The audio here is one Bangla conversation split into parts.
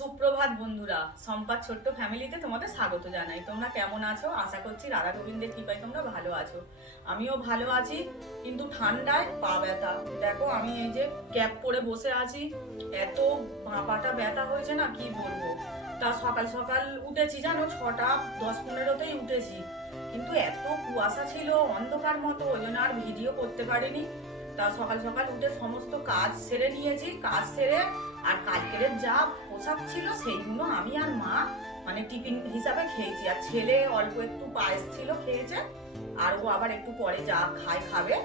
সুপ্রভাত বন্ধুরা, সম্পাদ ছোট্ট ফ্যামিলিতে তোমাদের স্বাগত জানাই। তোমরা কেমন আছো? আশা করছি রাধা গোবিন্দের কৃপায় তোমরা ভালো আছো। আমিও ভালো আছি, কিন্তু ঠান্ডায় পা ব্যথা। দেখো আমি এই যে ক্যাপ পরে বসে আছি, এত পাটা ব্যথা হয়েছে না কি বলবো। তা সকাল সকাল উঠেছি, জানো 6:10-15তেই উঠেছি, কিন্তু এত কুয়াশা ছিল, অন্ধকার মতো, ওই জন্য আর ভিডিও করতে পারিনি। তা সকাল সকাল উঠে সমস্ত কাজ সেরে নিয়েছি, কাজ সেরে আর কালকের যা পোশাক ছিল সেইগুলো আমি আর মা মানে টিফিন হিসাবে খেয়েছি। আর ছেলে অল্প একটু পায়েস ছিল খেয়েছে, আর ও আবার একটু পরে যা খাবে।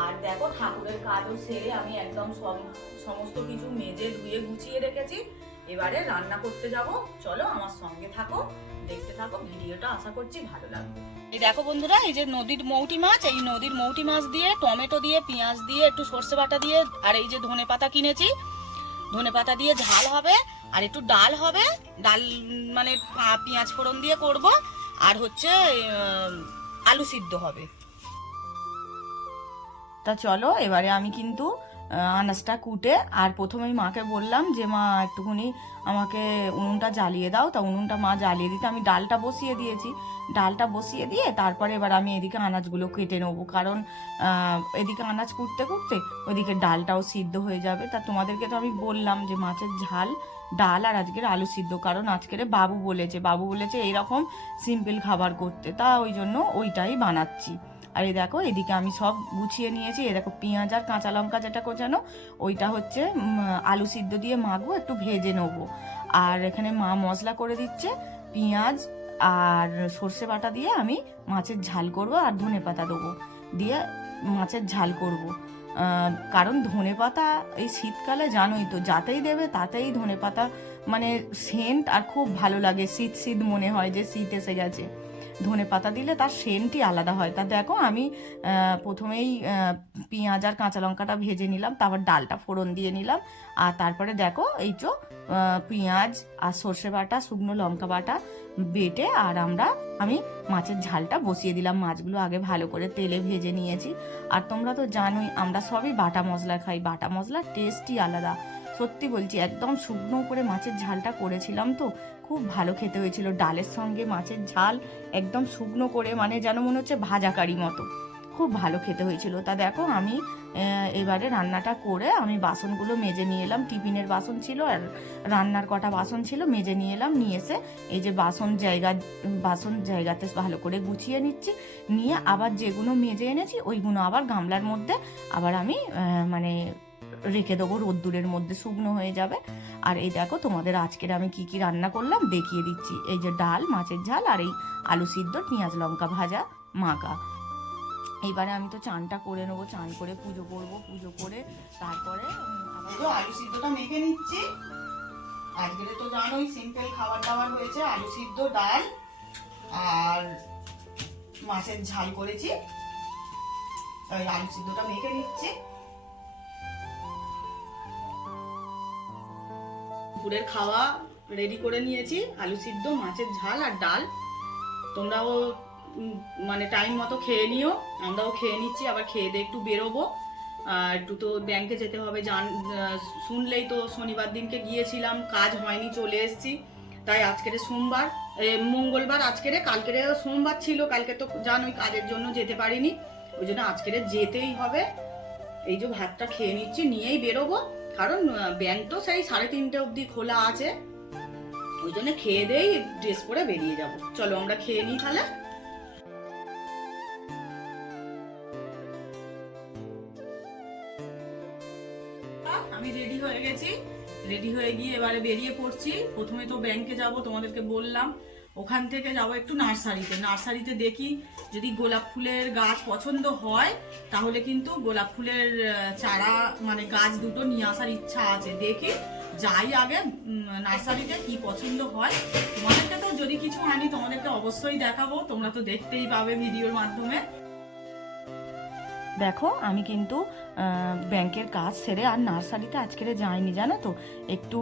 আর দেখো ঠাকুরের কাজও সেরে আমি একদম সমস্ত কিছু মেজে ধুয়ে গুছিয়ে রেখেছি। এবারে রান্না করতে যাব। চলো আমার সঙ্গে থাকো, দেখতে থাকো ভিডিওটা, আশা করছি ভালো লাগবে। এই দেখো বন্ধুরা, এই যে নদীর মৌটি মাছ, এই নদীর মৌটি মাছ দিয়ে টমেটো দিয়ে পেঁয়াজ দিয়ে একটু সর্ষে বাটা দিয়ে, আর এই যে ধনে পাতা কিনেছি, ধনে পাতা দিয়ে ঝাল হবে, আর একটু ডাল হবে। ডাল মানে পেঁয়াজ ফোড়ন দিয়ে করব, আর হচ্ছে আলু সিদ্ধ হবে। তা চলো এবারে আমি কিন্তু আনাজটা কুটে, আর প্রথমেই মাকে বললাম যে মা একটুখানি আমাকে উনুনটা জ্বালিয়ে দাও। তা উনুনটা মা জ্বালিয়ে দিতে আমি ডালটা বসিয়ে দিয়েছি। ডালটা বসিয়ে দিয়ে তারপরে এবার আমি এদিকে আনাজগুলো কেটে নেবো, কারণ এদিকে আনাজ কুটতে কুটতে ওইদিকে ডালটাও সিদ্ধ হয়ে যাবে। তা তোমাদেরকে তো আমি বললাম যে মাছের ঝাল, ডাল আর আজকের আলু সিদ্ধ, কারণ আজকের বাবু বলেছে এইরকম সিম্পল খাবার করতে, তা ওই জন্য ওইটাই বানাচ্ছি। আর এই দেখো এদিকে আমি সব গুছিয়ে নিয়েছি। এই দেখো পেঁয়াজ আর কাঁচা লঙ্কা যেটা কোচানো, ওইটা হচ্ছে আলু সিদ্ধ দিয়ে মাখবো, একটু ভেজে নেবো। আর এখানে মা মশলা করে দিচ্ছে, পেঁয়াজ আর সর্ষে বাটা দিয়ে আমি মাছের ঝাল করব, আর ধনে পাতা দেবো দিয়ে মাছের ঝাল করব। কারণ ধনে পাতা এই শীতকালে জানোই তো, যাতেই দেবে তাতেই ধনে পাতা মানে সেন্ট, আর খুব ভালো লাগে, শীত শীত মনে হয় যে শীত এসে গেছে। ধনে পাতা দিলে তার সেন্টই আলাদা হয়। তা দেখো আমি প্রথমেই পেঁয়াজ আর কাঁচা লঙ্কাটা ভেজে নিলাম, তারপর ডালটা ফোড়ন দিয়ে নিলাম, আর তারপরে দেখো এই যে পেঁয়াজ আর সর্ষে বাটা, শুকনো লঙ্কা বাটা বেটে আর আমি মাছের ঝালটা বসিয়ে দিলাম। মাছগুলো আগে ভালো করে তেলে ভেজে নিয়েছি। আর তোমরা তো জানোই আমরা সবই বাটা মশলা খাই, বাটা মশলার টেস্টই আলাদা। সত্যি বলছি, একদম শুকনো করে মাছের ঝালটা করেছিলাম তো, খুব ভালো খেতে হয়েছিল। ডালের সঙ্গে মাছের ঝাল একদম শুকনো করে, মানে যেন মনে হচ্ছে ভাজা কারি মতো, খুব ভালো খেতে হয়েছিল। তা দেখো আমি এবারে রান্নাটা করে আমি বাসনগুলো মেজে নিয়ে এলাম। টিফিনের বাসন ছিল আর রান্নার কটা বাসন ছিল, মেজে নিয়ে এলাম। নিয়ে এসে এই যে বাসন জায়গাতে ভালো করে গুছিয়ে নিচ্ছি। নিয়ে আবার যেগুলো মেজে এনেছি ওইগুলো আবার গামলার মধ্যে আবার আমি মানে রেখে দেবো, রোদ্দুরের মধ্যে শুকনো হয়ে যাবে। আর এই দেখো তোমাদের আজকের আমি কি কি রান্না করলাম দেখিয়ে দিচ্ছি। এই যে ডাল, মাছের ঝাল, আর এই আলু সিদ্ধ, পেঁয়াজ লঙ্কা ভাজা মাখা। এইবারে আমি তো চানটা করে নেবো, চান করে পুজো করবো, পুজো করে তারপরে আলু সিদ্ধটা মেখে নিচ্ছি। আজকে তো জানোই সিম্পল খাবার দাবার হয়েছে, আলু সিদ্ধ, ডাল আর মাছের ঝাল করেছি। তাই আলু সিদ্ধটা মেখে নিচ্ছি। দুপুরের খাওয়া রেডি করে নিয়েছি, আলু সিদ্ধ, মাছের ঝাল আর ডাল। তোমরাও মানে টাইম মতো খেয়ে নিও, আমরাও খেয়ে নিচ্ছি। আবার খেয়ে দিয়ে একটু বেরোবো, একটু তো ব্যাংকে যেতে হবে। শুনলেই তো শনিবার দিনকে গিয়েছিলাম, কাজ হয়নি, চলে এসেছি। তাই আজকের সোমবার, মঙ্গলবার আজকের, কালকের সোমবার ছিল, কালকে তো জানোই কাজের জন্য যেতে পারিনি, ওই জন্য আজকের যেতেই হবে। এই যে ভাতটা খেয়ে নিচ্ছি, নিয়েই বেরোবো, কারণ ব্যাংক তো সেই 3:30 অবধি খোলা আছে। ওই জন্য খেয়ে দেই, ড্রেস পরে বেরিয়ে যাব। চলো আমরা খেয়ে নিই তাহলে। আমি রেডি হয়ে গেছি, রেডি হয়ে গিয়ে এবারে বেরিয়ে পড়ছি। প্রথমে তো ব্যাংকে যাব, তোমাদেরকে বললাম। ওখান থেকে যাব একটু নার্সারিতে দেখি যদি গোলাপ ফুলের গাছ পছন্দ হয়, তাহলে কিন্তু গোলাপ ফুলের চারা মানে গাছ দুটো নিয়ে আসার ইচ্ছা আছে। দেখি যাই আগে নার্সারিতে, কি পছন্দ হয়। তোমাদেরকে তো যদি কিছু আনি তোমাদেরকে অবশ্যই দেখাবো, তোমরা তো দেখতেই পাবে ভিডিওর মাধ্যমে। দেখো আমি কিন্তু ব্যাংকের কাজ সেরে আর নার্সারিতে আজকের যাইনি, জানো তো। একটু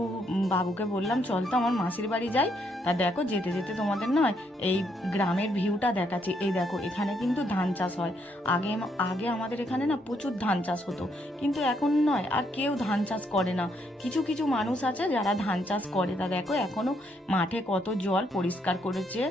বাবুকে বললাম চল তো আমার মাসির বাড়ি যাই। তা দেখো যেতে যেতে তোমাদের নয় এই গ্রামের ভিউটা দেখাচ্ছি। এই দেখো এখানে কিন্তু ধান চাষ হয়। আগে আগে আমাদের এখানে না প্রচুর ধান চাষ হতো, কিন্তু এখন নয় আর কেউ ধান চাষ করে না। কিছু কিছু মানুষ আছে যারা ধান চাষ করে। তা দেখো এখনো মাঠে কত জল পরিষ্কার করেছে,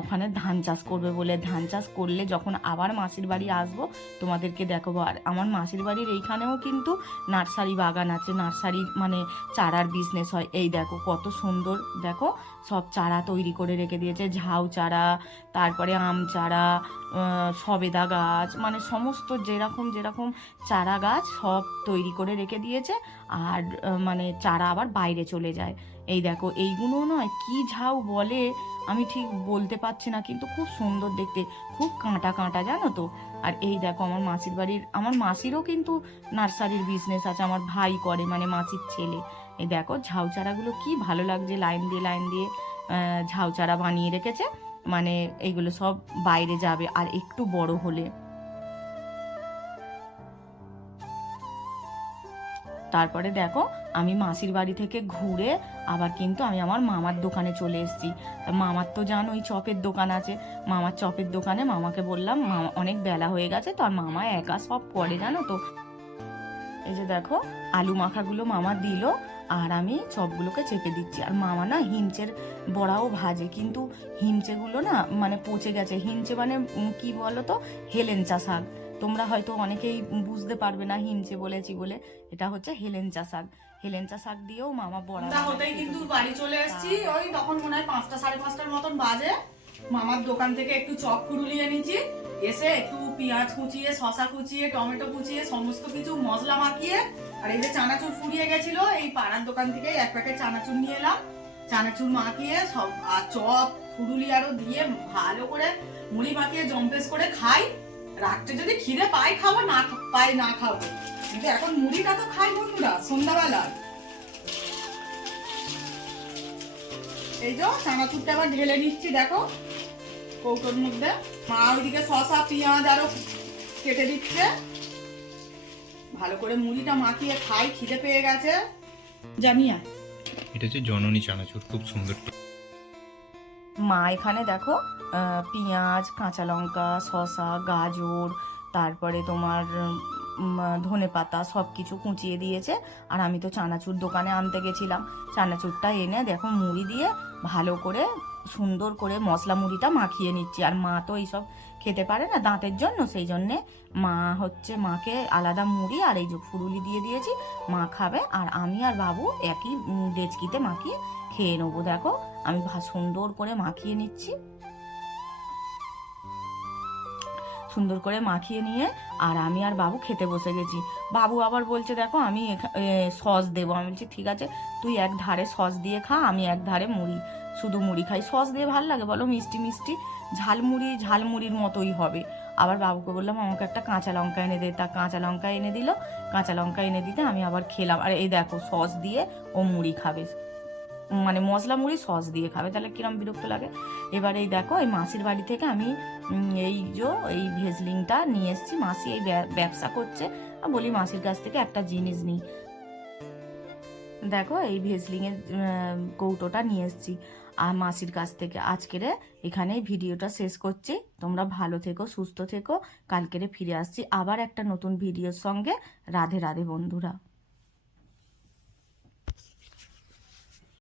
ওখানে ধান চাষ করবে বলে। ধান চাষ করলে যখন আবার মাসির বাড়ি আসবো তোমাদেরকে দেখাবো। আর আমার মাসির বাড়ির এইখানেও কিন্তু নার্সারি বাগান আছে, নার্সারি মানে চারার বিজনেস হয়। এই দেখো কত সুন্দর, দেখো সব চারা তৈরি করে রেখে দিয়েছে। ঝাউ চারা, তারপরে আম চারা, সবেদা গাছ, মানে সমস্ত যেরকম যেরকম চারা গাছ সব তৈরি করে রেখে দিয়েছে। আর মানে চারা আবার বাইরে চলে যায়। এই দেখো এইগুলো নয় কি ঝাউ বলে আমি ঠিক বলতে পারছি না, কিন্তু খুব সুন্দর দেখতে, খুব কাঁটা কাঁটা, জানো তো। আর এই দেখো আমার মাসির বাড়ির, আমার মাসিরও কিন্তু নার্সারির বিজনেস আছে, আমার ভাই করে, মানে মাসির ছেলে। এই দেখো ঝাউ চারাগুলো কি ভালো লাগছে, লাইন দিয়ে লাইন দিয়ে ঝাউ চারা বানিয়ে রেখেছে। মানে এইগুলো সব বাইরে যাবে আর একটু বড় হলে। তারপরে দেখো আমি মাসির বাড়ি থেকে ঘুরে আবার কিন্তু আমি আমার মামার দোকানে চলে এসেছি। মামার তো জানোই চপের দোকান আছে। মামার চপের দোকানে মামাকে বললাম, মামা অনেক বেলা হয়ে গেছে তো, আর মামা একা সব করে, জানো তো। এই যে দেখো আলু মাখাগুলো মামা দিল, আর আমি চপগুলোকে চেপে দিচ্ছি। আর মামা না হিমচের বড়াও ভাজে, কিন্তু হিমচেগুলো না মানে পচে গেছে। হিমচে মানে কি বলো তো, হেলেঞ্চা শাক। তোমরা হয়তো অনেকেই বুঝতে পারবে না হিমচে বলেছি বলে, এটা হচ্ছে হেলেঞ্চা শাক। হেলেঞ্চা শাক দিয়েও মামা বড়া হতেই কিন্তু বাড়ি চলে এসেছি। ওই তখন মনে হয় 5টা 5:30টার মতন বাজে। মামার দোকান থেকে একটু চপ কুড়ুলিয়ে নিয়েছি, এসে একটু পেঁয়াজ কুচিয়ে, শশা কুচিয়ে, টমেটো কুচিয়ে, সমস্ত কিছু মশলা মাখিয়ে, আর এই যে চানাচুর ফুরিয়ে গেছিল, এই পাড়ার দোকান থেকে 1 প্যাকেট চানাচুর নিয়ে এলাম। চানাচুর মাখিয়ে সব আর চপ ফুরুলি আরো দিয়ে ভালো করে মুড়ি মাখিয়ে জম্পেস করে খাই। রাত্রে যদি খিদে পাই খাবো, না পাই না খাবো, কিন্তু এখন মুড়িটা তো খাই বন্ধুরা সন্ধ্যাবেলা। এই যে চানাচুরটা আবার ঢেলে নিচ্ছি দেখো কৌটোর মধ্যে। মা ওইদিকে শশা পেঁয়াজ আরো কেটে দিচ্ছে। ভালো করে মুড়িটা মাখিয়ে খাই, খিদে পেয়ে গেছে। জানিয়া এটা হচ্ছে জননী চানাচুর, খুব সুন্দর। মা এখানে দেখো পেঁয়াজ, কাঁচা লঙ্কা, শসা, গাজর, তারপরে তোমার ধনে পাতা সব কিছু কুচিয়ে দিয়েছে। আর আমি তো চানাচুর দোকানে আনতে গেছিলাম, চানাচুরটা এনে দেখো মুড়ি দিয়ে ভালো করে সুন্দর করে মশলা মুড়িটা মাখিয়ে নিচ্ছি। আর মা তো এইসব খেতে পারে না দাঁতের জন্য, সেই জন্যে মা হচ্ছে মাকে আলাদা মুড়ি আর এই যে ফুরুলি দিয়ে দিয়েছি, মা খাবে। আর আমি আর বাবু একই ডেচকিতে মাখিয়ে খেয়ে নেবো। দেখো আমি সুন্দর করে মাখিয়ে নিচ্ছি, সুন্দর করে মাখিয়ে নিয়ে আর আমি আর বাবু খেতে বসে গেছি। বাবু আবার বলছে দেখো আমি সস দেবো। আমি বলছি ঠিক আছে, তুই এক ধারে সস দিয়ে খা, আমি এক ধারে মুড়ি, শুধু মুড়ি খাই। সস দিয়ে ভাল লাগে বলো, মিষ্টি মিষ্টি ঝালমুড়ি, ঝালমুড়ির মতোই হবে। আবার বাবুকে বললাম আমাকে একটা কাঁচা লঙ্কা এনে দে, তা কাঁচা লঙ্কা এনে দিল। কাঁচা লঙ্কা এনে দিতে আমি আবার খেলাম। আর এই দেখো সস দিয়ে ও মুড়ি খাবে, মানে মশলা মুড়ি সস দিয়ে খাবে, তাহলে কিরম বিরক্ত লাগে। এবার এই দেখো এই মাসির বাড়ি থেকে আমি এই ভেজলিংটা নিয়ে এসেছি। মাসি এই ব্যবসা করছে, বলি মাসির কাছ থেকে একটা জিনিস নিই। দেখো এই ভেজলিংয়ের কৌটোটা নিয়ে এসেছি আর মাসির কাছ থেকে। আজকের এখানেই ভিডিওটা শেষ করছি। তোমরা ভালো থেকো, সুস্থ থেকো। কালকেরে ফিরে আসছি আবার একটা নতুন ভিডিওর সঙ্গে। রাধে রাধে বন্ধুরা।